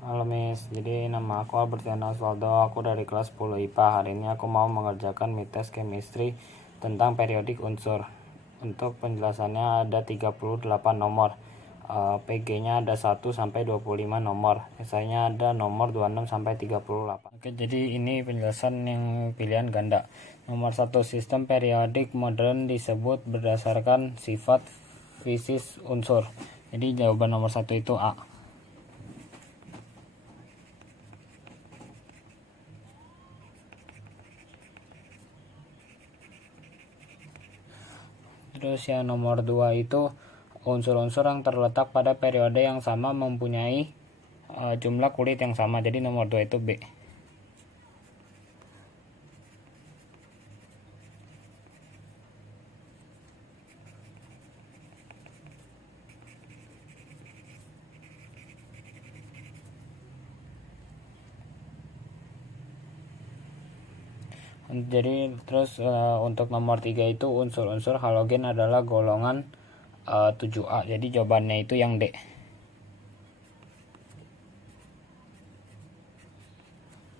Halo Miss, jadi nama aku Albertiano Osvaldo, aku dari kelas 10 IPA. Hari ini aku mau mengerjakan mid-test chemistry tentang periodik unsur. Untuk penjelasannya ada 38 nomor, PG-nya ada 1 sampai 25 nomor, esainya ada nomor 26 sampai 38. Oke, jadi ini penjelasan yang pilihan ganda. Nomor 1, sistem periodik modern disebut berdasarkan sifat fisis unsur. Jadi jawaban nomor 1 itu A. Terus yang nomor 2 itu unsur-unsur yang terletak pada periode yang sama mempunyai jumlah kulit yang sama. Jadi nomor 2 itu B. Jadi terus untuk nomor 3 itu unsur-unsur halogen adalah golongan 7A. Jadi jawabannya itu yang D.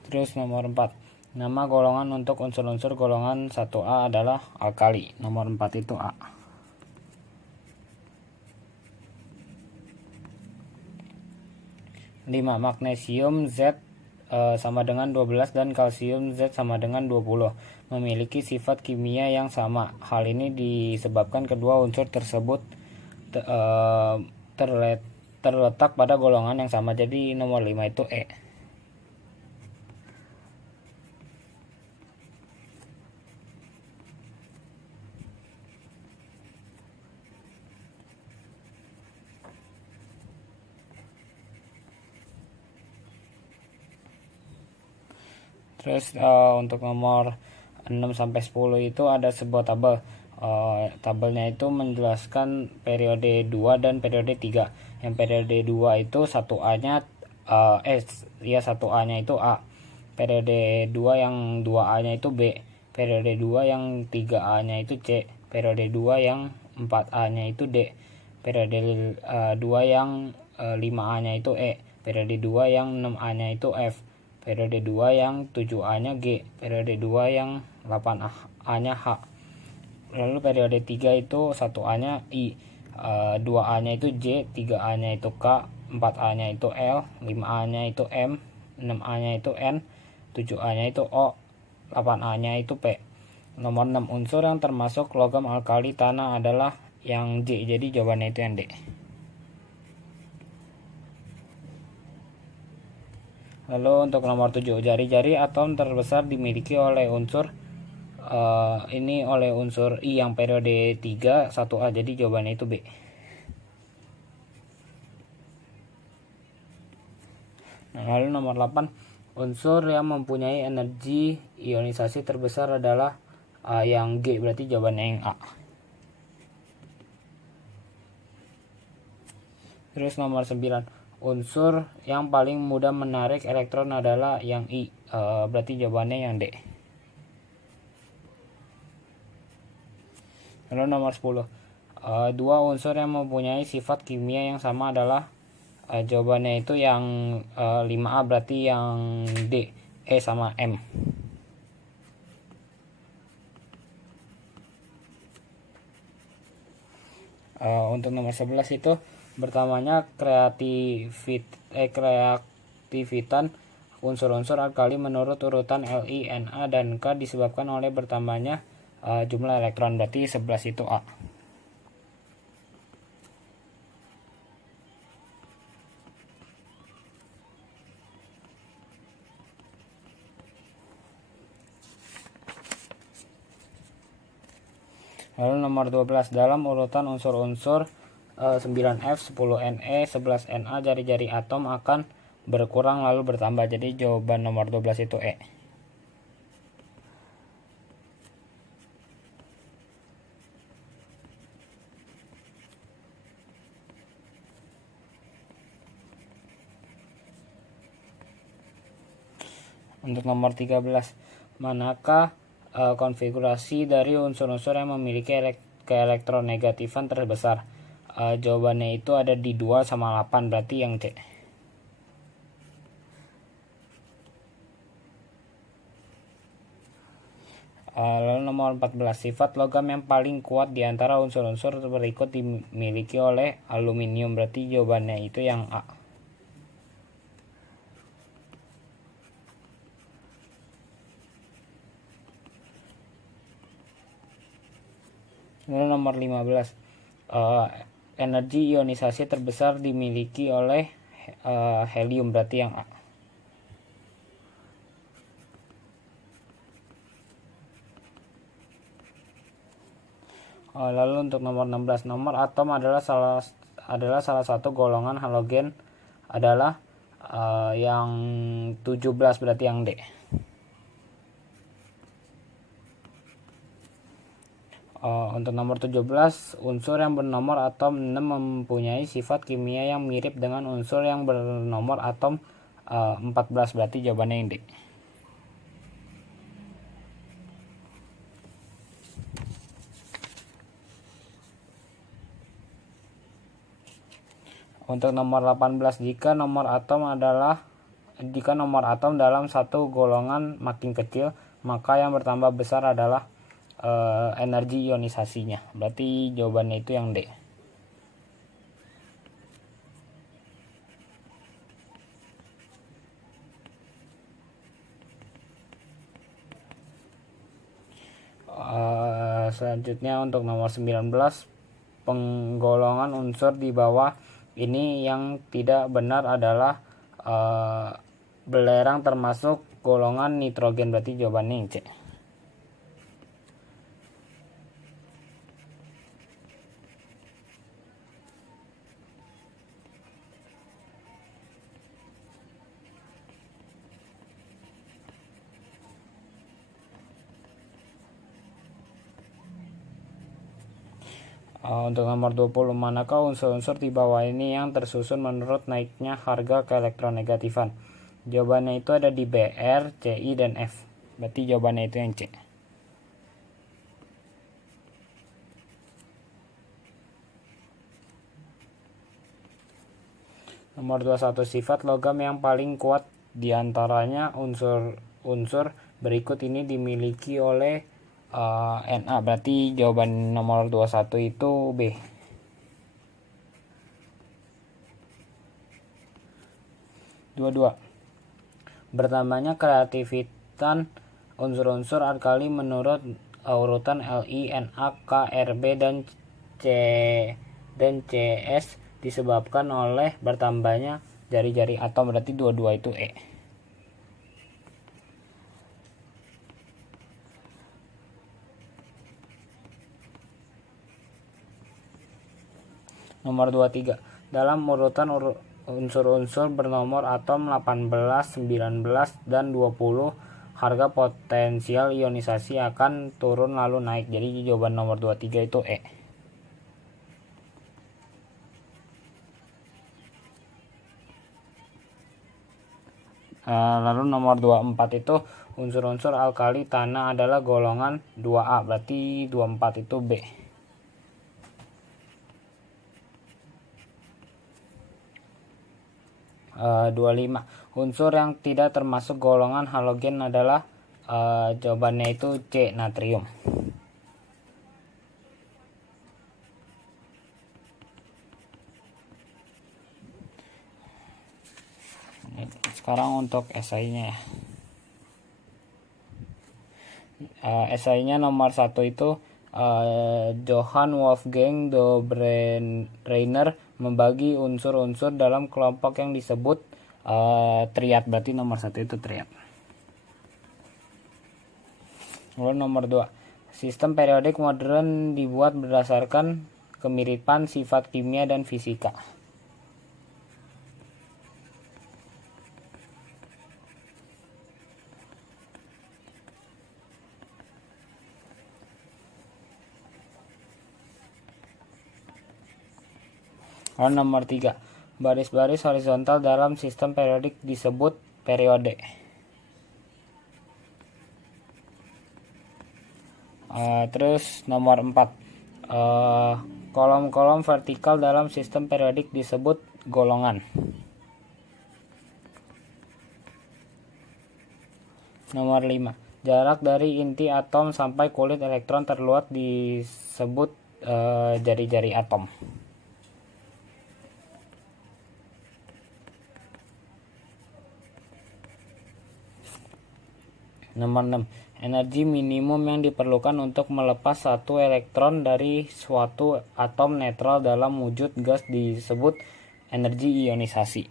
Terus nomor 4, nama golongan untuk unsur-unsur golongan 1A adalah alkali. Nomor 4 itu A. Lima, magnesium Z sama dengan 12 dan kalsium Z sama dengan 20 memiliki sifat kimia yang sama. Hal ini disebabkan kedua unsur tersebut terletak pada golongan yang sama. Jadi nomor 5 itu E. Terus untuk nomor 6 sampai 10 itu ada sebuah tabel. Tabelnya itu menjelaskan periode 2 dan periode 3. Yang periode 2 itu 1A-nya 1A-nya itu A. Periode 2 yang 2A-nya itu B. Periode 2 yang 3A-nya itu C. Periode 2 yang 4A-nya itu D. Periode 2 yang 5A-nya itu E. Periode 2 yang 6A-nya itu F. Periode 2 yang 7A-nya G. Periode 2 yang 8A-nya H. Lalu periode 3 itu 1A-nya I, 2A-nya itu J, 3A-nya itu K, 4A-nya itu L, 5A-nya itu M, 6A-nya itu N, 7A-nya itu O, 8A-nya itu P. Nomor 6, unsur yang termasuk logam alkali tanah adalah yang J. Jadi jawabannya itu yang D. Lalu untuk nomor 7, jari-jari atom terbesar dimiliki oleh unsur ini oleh unsur I yang periode 3 1A. Jadi jawabannya itu B. Nah, lalu nomor 8, unsur yang mempunyai energi ionisasi terbesar adalah yang G. Berarti jawabannya yang A. Terus nomor 9, unsur yang paling mudah menarik elektron adalah yang I, berarti jawabannya yang D. Lalu nomor 10, dua unsur yang mempunyai sifat kimia yang sama adalah jawabannya itu yang 5A, berarti yang D, E sama M. Untuk nomor 11 itu bertambahnya kreativitan unsur-unsur alkali menurut urutan Li, Na, dan K disebabkan oleh bertambahnya jumlah elektron. Berarti 11 itu A. Lalu nomor 12, dalam urutan unsur-unsur 9F, 10Ne, 11Na, jari-jari atom akan berkurang lalu bertambah. Jadi jawaban nomor 12 itu E. Untuk nomor 13, manakah konfigurasi dari unsur-unsur yang memiliki keelektronegativan terbesar? Jawabannya itu ada di 2 sama 8, berarti yang C. Lalu nomor 14, sifat logam yang paling kuat di antara unsur-unsur berikut dimiliki oleh aluminium. Berarti jawabannya itu yang A. Lalu nomor 15, energi ionisasi terbesar dimiliki oleh helium. Berarti yang A. Lalu untuk nomor 16, nomor atom adalah salah satu golongan halogen adalah yang 17, berarti yang D. Untuk nomor 17, unsur yang bernomor atom 6 mempunyai sifat kimia yang mirip dengan unsur yang bernomor atom 14, berarti jawabannya yang D. Untuk nomor 18, jika nomor atom dalam satu golongan makin kecil, maka yang bertambah besar adalah energi ionisasinya. Berarti jawabannya itu yang D. Selanjutnya untuk nomor 19, penggolongan unsur di bawah ini yang tidak benar adalah belerang termasuk golongan nitrogen. Berarti jawabannya yang C. Untuk nomor 20, manakah unsur-unsur di bawah ini yang tersusun menurut naiknya harga keelektronegatifan? Jawabannya itu ada di Br, Ci, dan F. Berarti jawabannya itu yang C. Nomor 21, sifat logam yang paling kuat diantaranya unsur-unsur berikut ini dimiliki oleh Na. Berarti jawaban nomor 21 itu B. Dua. Bertambahnya kreativitas unsur-unsur alkali menurut urutan Li, Na, K, Rb, dan Cs disebabkan oleh bertambahnya jari-jari atom. Berarti dua itu E. Nomor 23, dalam urutan unsur-unsur bernomor atom 18, 19, dan 20, harga potensial ionisasi akan turun lalu naik. Jadi jawaban nomor 23 itu E. Lalu nomor 24 itu unsur-unsur alkali tanah adalah golongan 2A. Berarti 24 itu B. Uh, 25, unsur yang tidak termasuk golongan halogen adalah jawabannya itu C, natrium. Sekarang untuk esainya ya. Esainya nomor 1 itu Johann Wolfgang Dobereiner membagi unsur-unsur dalam kelompok yang disebut triad. Berarti nomor 1 itu triad. Lalu nomor 2, sistem periodik modern dibuat berdasarkan kemiripan sifat kimia dan fisika. Lalu nomor 3, baris-baris horizontal dalam sistem periodik disebut periode. Terus nomor 4, kolom-kolom vertikal dalam sistem periodik disebut golongan. Nomor 5, Jarak dari inti atom sampai kulit elektron terluar disebut jari-jari atom. Nomor 6. Energi minimum yang diperlukan untuk melepas satu elektron dari suatu atom netral dalam wujud gas disebut energi ionisasi.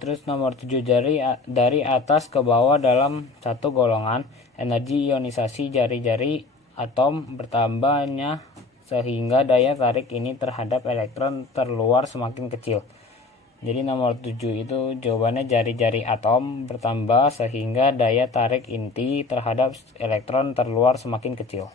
Terus nomor 7, dari atas ke bawah dalam satu golongan, energi ionisasi jari-jari atom bertambahnya sehingga daya tarik ini terhadap elektron terluar semakin kecil. Jadi nomor 7 itu jawabannya jari-jari atom bertambah sehingga daya tarik inti terhadap elektron terluar semakin kecil.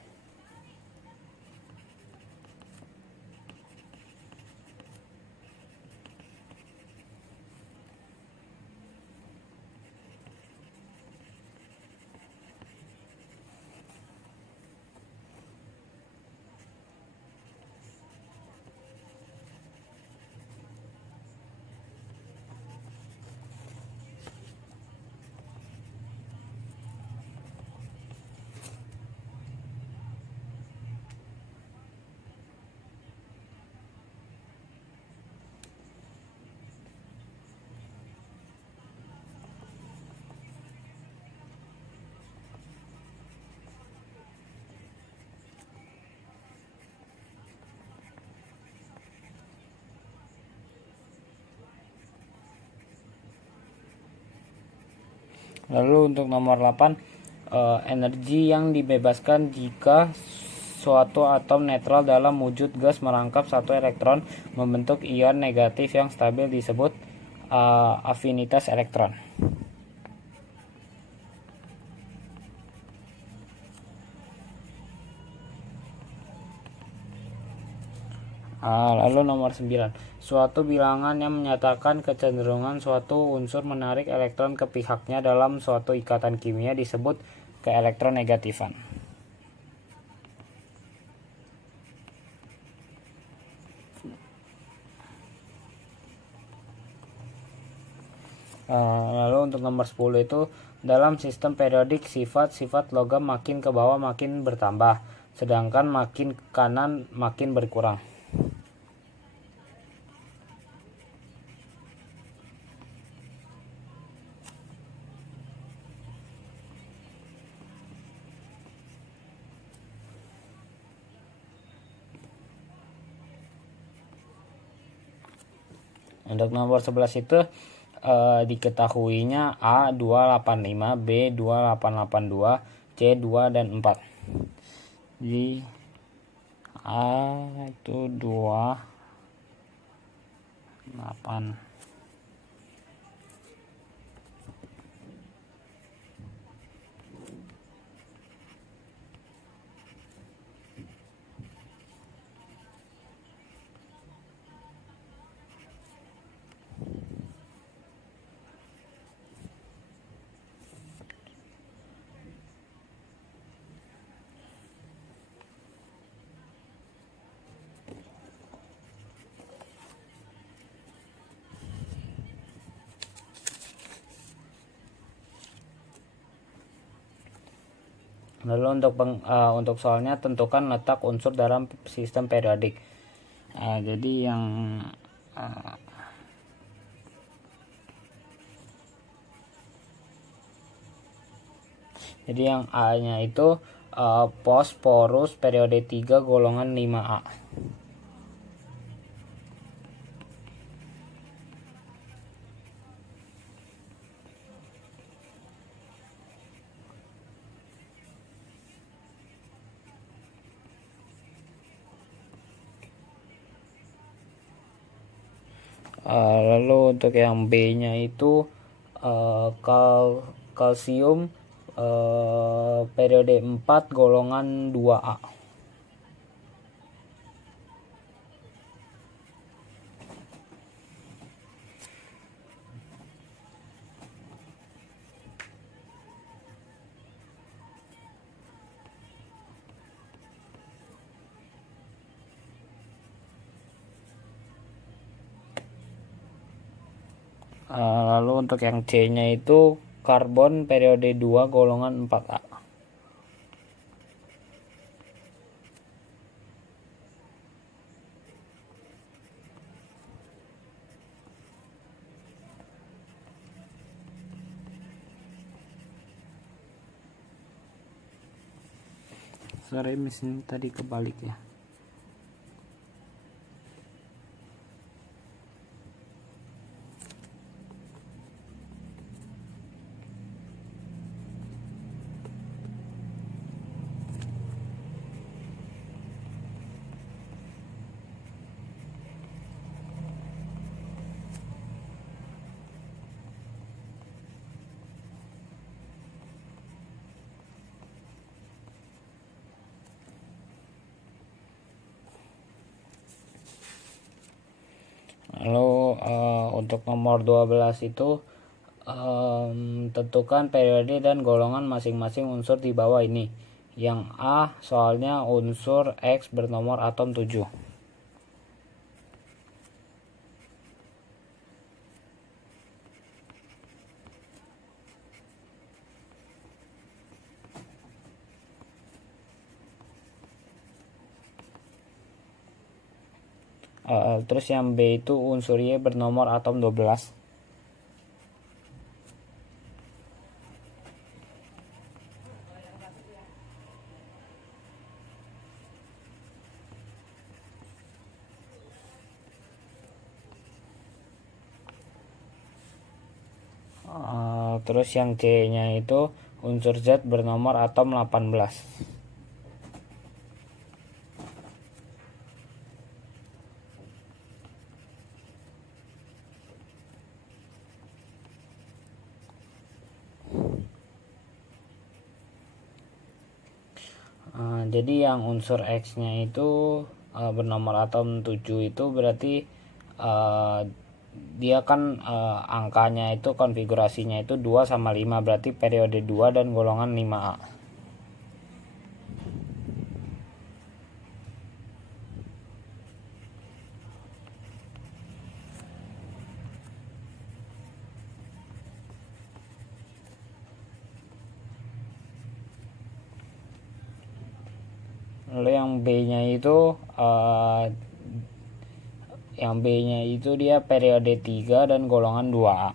Lalu untuk nomor 8, energi yang dibebaskan jika suatu atom netral dalam wujud gas merangkap satu elektron membentuk ion negatif yang stabil disebut afinitas elektron. Lalu nomor 9, suatu bilangan yang menyatakan kecenderungan suatu unsur menarik elektron ke pihaknya dalam suatu ikatan kimia disebut keelektronegatifan. Lalu untuk nomor 10 itu, dalam sistem periodik sifat-sifat logam makin ke bawah makin bertambah, sedangkan makin ke kanan makin berkurang. Untuk nomor 11 itu diketahuinya A 285, B 2882, C 2 dan 4. Jadi A itu 28. Lalu untuk soalnya tentukan letak unsur dalam sistem periodik. Jadi yang A-nya itu fosforus periode 3 golongan 5A. Lalu untuk yang B-nya itu kalsium periode 4 golongan 2A. Lalu untuk yang C-nya itu karbon periode 2 golongan 4A. Sorry, mesin tadi kebalik ya. Lalu untuk nomor 12 itu tentukan periode dan golongan masing-masing unsur di bawah ini. Yang A soalnya unsur X bernomor atom 7. Terus yang B itu unsur Y bernomor atom 12. Terus yang C-nya itu unsur Z bernomor atom 18. Jadi yang unsur X-nya itu bernomor atom 7 itu berarti dia kan angkanya itu konfigurasinya itu 2 sama 5, berarti periode 2 dan golongan 5A. Lalu yang B-nya itu dia periode 3 dan golongan 2A.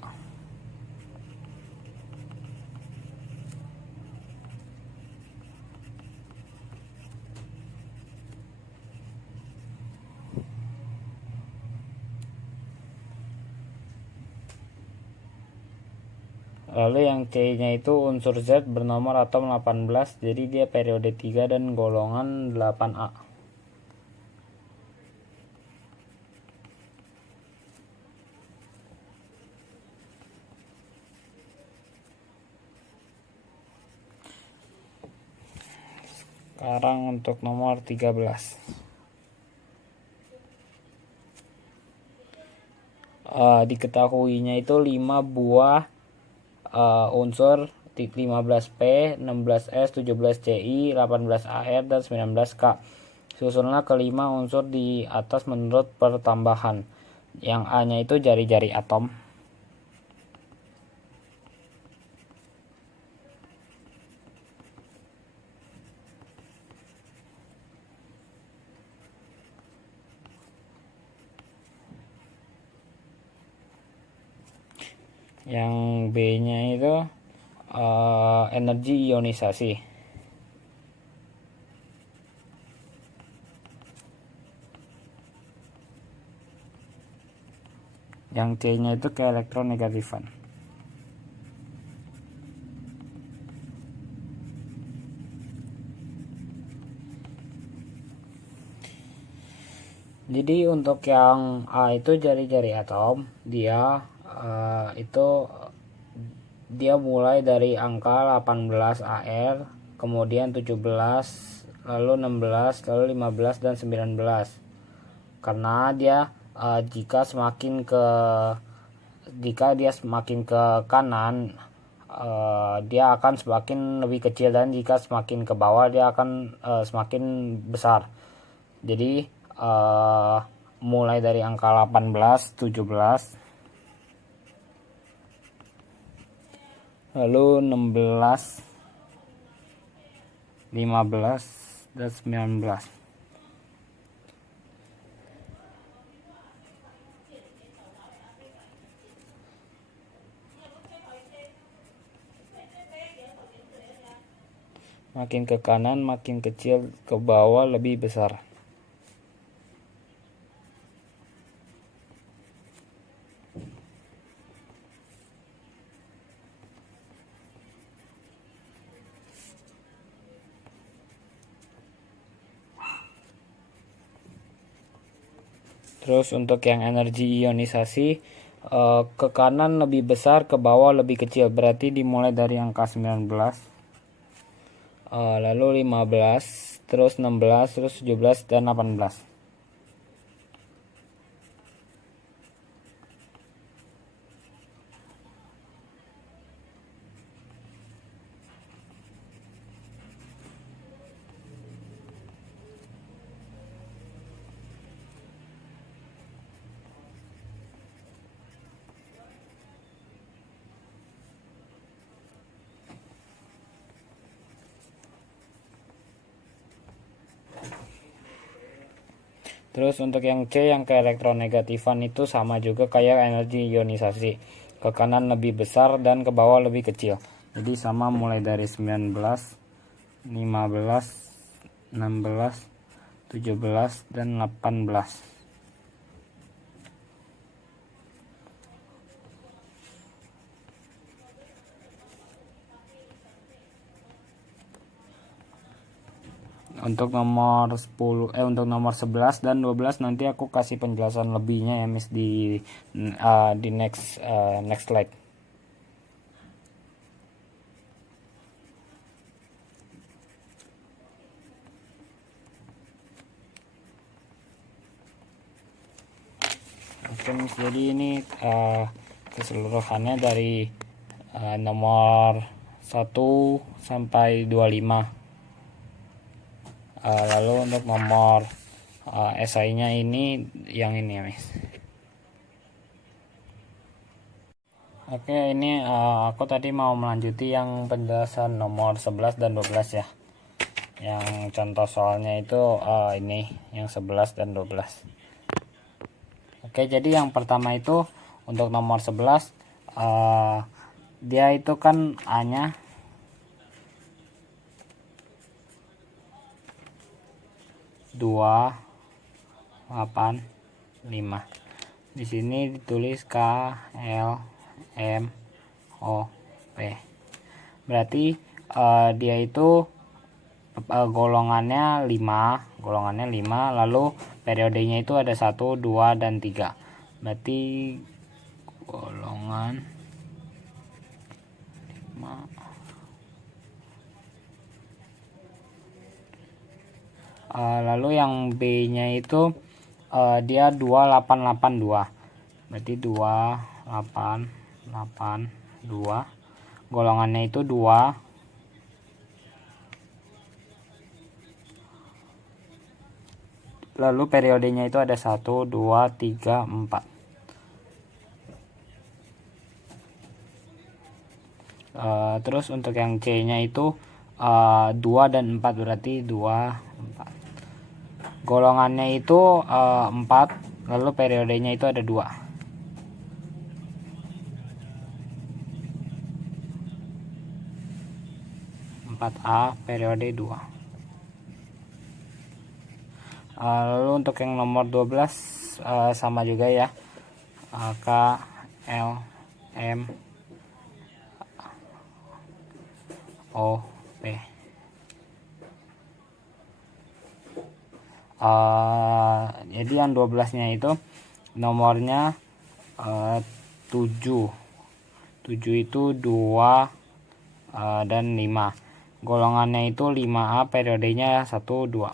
Lalu yang C-nya itu unsur Z bernomor atom 18, jadi dia periode 3 dan golongan 8A. Sekarang untuk nomor 13. Diketahuinya itu 5 buah unsur 15P, 16S, 17CI, 18AR, dan 19K. Susunlah kelima unsur di atas menurut pertambahan. Yang A-nya itu jari-jari atom. Yang B-nya itu energi ionisasi. Yang C-nya itu keelektronegatifan. Jadi untuk yang A itu jari-jari atom, dia dia mulai dari angka 18 AR, kemudian 17, lalu 16, lalu 15 dan 19. Karena dia jika dia semakin ke kanan, dia akan semakin lebih kecil, dan jika semakin ke bawah dia akan semakin besar. Jadi mulai dari angka 18, 17, lalu 16, 15, dan 19. Makin ke kanan makin kecil, ke bawah lebih besar. Terus untuk yang energi ionisasi, ke kanan lebih besar, ke bawah lebih kecil. Berarti dimulai dari angka 19, lalu 15, terus 16, terus 17, dan 18. Terus untuk yang C, yang ke elektronegatifan, itu sama juga kayak energi ionisasi. Ke kanan lebih besar dan ke bawah lebih kecil. Jadi sama mulai dari 19, 15, 16, 17, dan 18. Untuk nomor 10, untuk nomor 11 dan 12 nanti aku kasih penjelasan lebihnya ya Miss di next slide. Oke Miss, jadi ini keseluruhannya dari nomor 1 sampai 25. Lalu untuk nomor esainya ini yang ini ya Miss. Oke, ini aku tadi mau melanjuti yang penjelasan nomor 11 dan 12 ya. Yang contoh soalnya itu ini yang 11 dan 12. Oke, jadi yang pertama itu untuk nomor 11, dia itu kan A-nya 2, 8, 5. Di sini ditulis K, L, M, O, P. Berarti dia itu golongannya 5, lalu periodenya itu ada 1, 2, dan 3. Berarti golongan 5. Lalu yang B-nya itu dia 2882. Berarti 2882. Golongannya itu 2. Lalu periodenya itu ada 1, 2, 3, 4. Terus untuk yang C-nya itu 2 dan 4, berarti 2, 4. Golongannya itu 4, lalu periodenya itu ada 2. A periode 2. Lalu untuk yang nomor 12 sama juga ya, K, L, M, O, P. Jadi yang 12 nya itu nomornya 7 itu 2 dan 5. Golongannya itu 5A, periodenya 1, 2.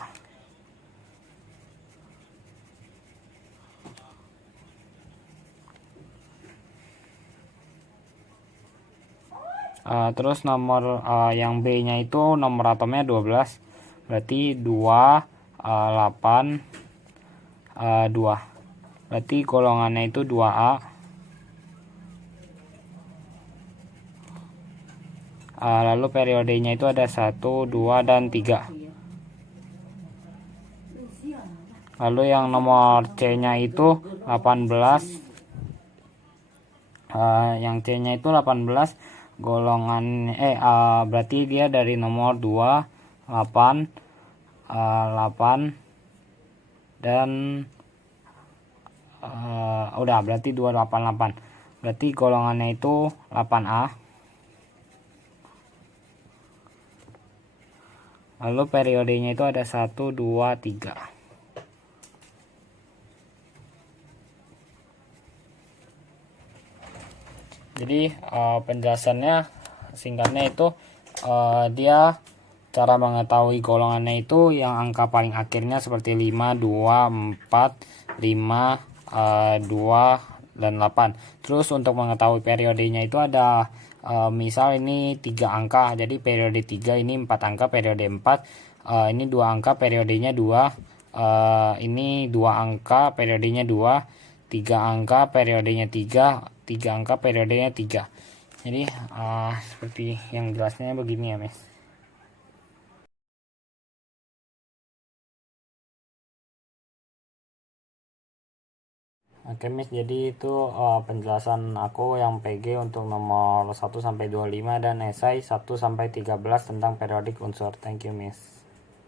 Terus nomor yang B nya itu nomor atomnya 12, berarti 2, 8, 2. Berarti golongannya itu 2A. Lalu periodenya itu ada 1, 2, dan 3. Lalu yang nomor C-nya itu 18. Yang C-nya itu 18 golongan berarti dia dari nomor 2, 8, 8 dan udah berarti 288. Berarti golongannya itu 8A. Lalu periodenya itu ada 1, 2, 3. Jadi penjelasannya singkatnya itu dia cara mengetahui golongannya itu yang angka paling akhirnya seperti 5, 2, 4, 5, 2, dan 8. Terus untuk mengetahui periodenya itu ada misal ini 3 angka, jadi periode 3 ini 4 angka, periode 4 ini 2 angka, periodenya 2, ini 2 angka, periodenya 2, 3 angka, periodenya 3, 3 angka, periodenya 3. Jadi seperti yang jelasnya begini ya, Mas. Oke, Miss, jadi itu penjelasan aku yang PG untuk nomor 1 sampai 25 dan esai 1 sampai 13 tentang periodik unsur. Thank you, Miss.